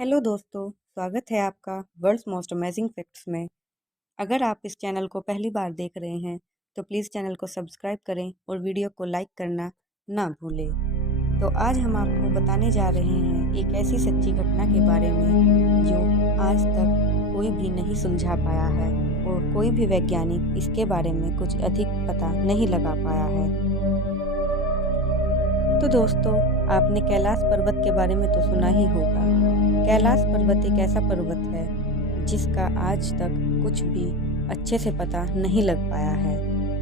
Hello दोस्तों, स्वागत है आपका वर्ल्ड्स मोस्ट अमेजिंग फैक्ट्स में। अगर आप इस चैनल को पहली बार देख रहे हैं तो प्लीज़ चैनल को सब्सक्राइब करें और वीडियो को लाइक करना ना भूलें। तो आज हम आपको बताने जा रहे हैं एक ऐसी सच्ची घटना के बारे में जो आज तक कोई भी नहीं सुलझा पाया है और कोई भी वैज्ञानिक इसके बारे में कुछ अधिक पता नहीं लगा पाया है। तो दोस्तों, आपने कैलाश पर्वत के बारे में तो सुना ही होगा। कैलाश पर्वत एक ऐसा पर्वत है जिसका आज तक कुछ भी अच्छे से पता नहीं लग पाया है।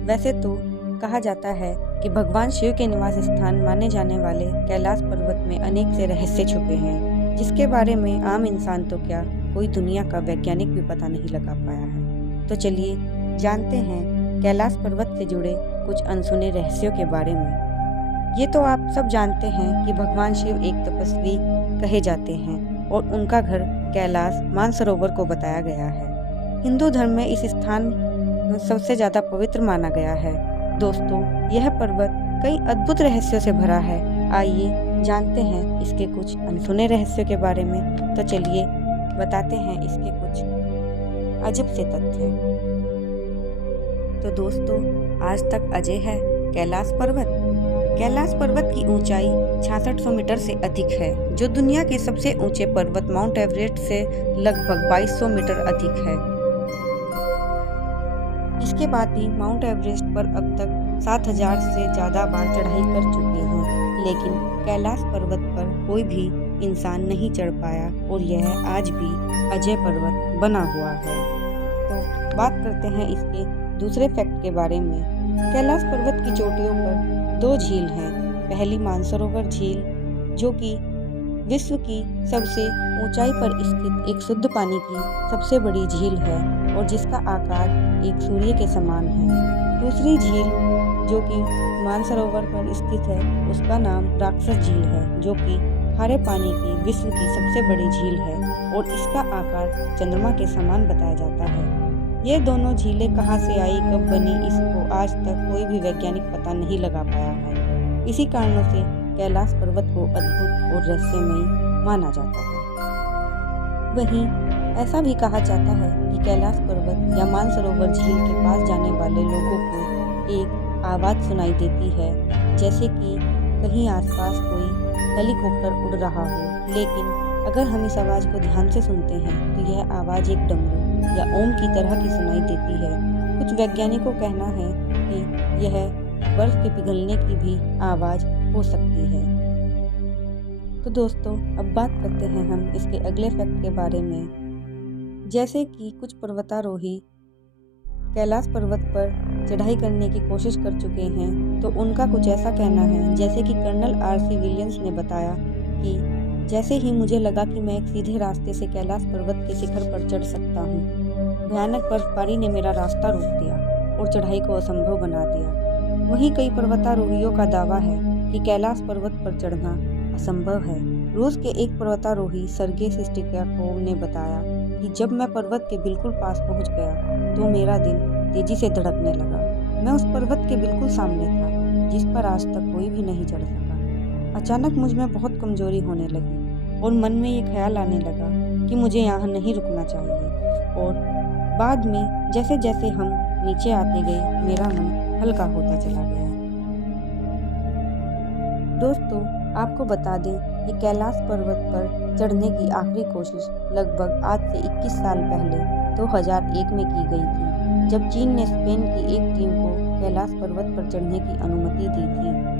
वैसे तो कहा जाता है कि भगवान शिव के निवास स्थान माने जाने वाले कैलाश पर्वत में अनेक से रहस्य छुपे हैं, जिसके बारे में आम इंसान तो क्या कोई दुनिया का वैज्ञानिक भी पता नहीं लगा पाया है। तो चलिए जानते हैं कैलाश पर्वत से जुड़े कुछ अनसुने रहस्यों के बारे में। ये तो आप सब जानते हैं कि भगवान शिव एक तपस्वी कहे जाते हैं और उनका घर कैलाश मानसरोवर को बताया गया है। हिंदू धर्म में इस स्थान सबसे ज़्यादा पवित्र माना गया है। दोस्तों, यह पर्वत कई अद्भुत रहस्यों से भरा है। आइए जानते हैं इसके कुछ अनसुने रहस्यों के बारे में। तो चलिए बताते हैं इसके कुछ अजब से तथ्य। तो दोस्तों, आज तक अजय है कैलाश पर्वत। कैलाश पर्वत की ऊंचाई 6600 मीटर से अधिक है, जो दुनिया के सबसे ऊंचे पर्वत माउंट एवरेस्ट से लगभग 2200 मीटर अधिक है। इसके बाद भी माउंट एवरेस्ट पर अब तक 7000 से ज़्यादा बार चढ़ाई कर चुके हैं, लेकिन कैलाश पर्वत पर कोई भी इंसान नहीं चढ़ पाया और यह आज भी अजय पर्वत बना हुआ है। तो बात करते हैं इसके दूसरे फैक्ट के बारे में। कैलाश पर्वत की चोटियों पर 2 झील हैं। पहली मानसरोवर झील, जो कि विश्व की सबसे ऊंचाई पर स्थित एक शुद्ध पानी की सबसे बड़ी झील है और जिसका आकार एक सूर्य के समान है। दूसरी झील जो कि मानसरोवर पर स्थित है, उसका नाम राक्षस झील है, जो कि खारे पानी की विश्व की सबसे बड़ी झील है और इसका आकार चंद्रमा के समान बताया जाता है। ये दोनों झीलें कहाँ से आई, कब बनी, इसको आज तक कोई भी वैज्ञानिक पता नहीं लगा पाया है। इसी कारणों से कैलाश पर्वत को अद्भुत और रहस्यमयी माना जाता है। वहीं ऐसा भी कहा जाता है कि कैलाश पर्वत या मानसरोवर झील के पास जाने वाले लोगों को एक आवाज़ सुनाई देती है, जैसे कि कहीं आसपास कोई हेलीकॉप्टर उड़ रहा हो। लेकिन अगर हम इस आवाज़ को ध्यान से सुनते हैं तो यह आवाज़ एक डमरू या ओम की तरह की सुनाई देती है। कुछ वैज्ञानिकों का कहना है कि यह बर्फ के पिघलने की भी आवाज़ हो सकती है। तो दोस्तों, अब बात करते हैं हम इसके अगले फैक्ट के बारे में। जैसे कि कुछ पर्वतारोही कैलाश पर्वत पर चढ़ाई करने की कोशिश कर चुके हैं, तो उनका कुछ ऐसा कहना है, जैसे कि कर्नल आर.सी. विलियम्स ने बताया कि जैसे ही मुझे लगा कि मैं एक सीधे रास्ते से कैलाश पर्वत के शिखर पर चढ़ सकता हूँ, भयानक बर्फबारी ने मेरा रास्ता रोक दिया और चढ़ाई को असंभव बना दिया। वहीं कई पर्वतारोहियों का दावा है कि कैलाश पर्वत पर चढ़ना असंभव है। रूस के एक पर्वतारोही सर्गेई सिस्टियाकोव ने बताया कि जब मैं पर्वत के बिल्कुल पास पहुंच गया तो मेरा दिल तेजी से धड़कने लगा। मैं उस पर्वत के बिल्कुल सामने था, जिस पर आज तक कोई भी नहीं चढ़ सका। अचानक मुझ में बहुत कमजोरी होने लगी और मन में ये ख्याल आने लगा कि मुझे यहाँ नहीं रुकना चाहिए। और बाद में जैसे जैसे हम नीचे आते गए, मेरा मन हल्का होता चला गया। दोस्तों, आपको बता दें कि कैलाश पर्वत पर चढ़ने की आखिरी कोशिश लगभग आज से 21 साल पहले 2001 में की गई थी, जब चीन ने स्पेन की एक टीम को कैलाश पर्वत पर चढ़ने की अनुमति दी थी।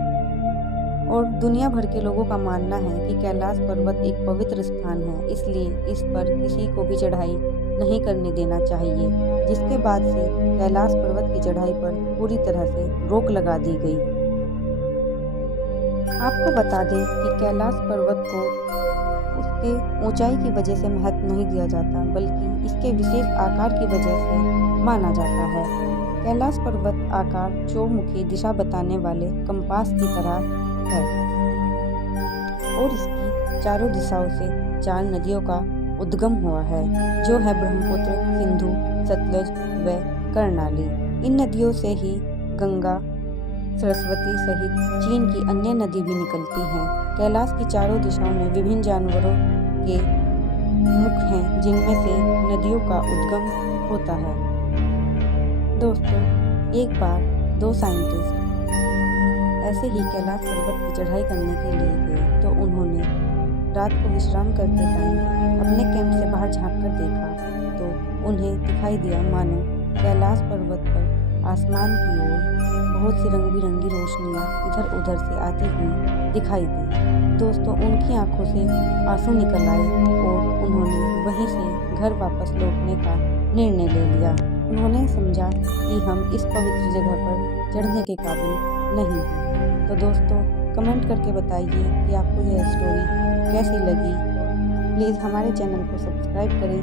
और दुनिया भर के लोगों का मानना है कि कैलाश पर्वत एक पवित्र स्थान है, इसलिए इस पर किसी को भी चढ़ाई नहीं करने देना चाहिए। जिसके बाद से कैलाश पर्वत की चढ़ाई पर पूरी तरह से रोक लगा दी गई। आपको बता दें कि कैलाश पर्वत को उसके ऊंचाई की वजह से महत्व नहीं दिया जाता, बल्कि इसके विशेष आकार की वजह से माना जाता है। कैलाश पर्वत आकार चौमुखी दिशा बताने वाले कंपास की तरह है और इसकी चारों दिशाओं से 4 नदियों का उद्गम हुआ है, जो है ब्रह्मपुत्र, सिंधु, सतलज व कर्णाली। इन नदियों से ही गंगा, सरस्वती सहित चीन की अन्य नदी भी निकलती हैं। कैलाश की चारों दिशाओं में विभिन्न जानवरों के मुख हैं जिनमें से नदियों का उद्गम होता है। दोस्तों, एक बार दो साइंटिस्ट ऐसे ही कैलाश पर्वत की चढ़ाई करने के लिए गए तो उन्होंने रात को विश्राम करते टाइम अपने कैंप से बाहर झांक कर देखा तो उन्हें दिखाई दिया मानो कैलाश पर्वत पर आसमान की ओर बहुत सी रंग बिरंगी रोशनियाँ इधर उधर से आती हुई दिखाई दी। दोस्तों, उनकी आंखों से आंसू निकल आए और उन्होंने वहीं से घर वापस लौटने का निर्णय ले लिया। उन्होंने समझा कि हम इस पवित्र जगह पर चढ़ने के काबिल नहीं हैं। तो दोस्तों, कमेंट करके बताइए कि आपको यह स्टोरी कैसी लगी। प्लीज़ हमारे चैनल को सब्सक्राइब करें।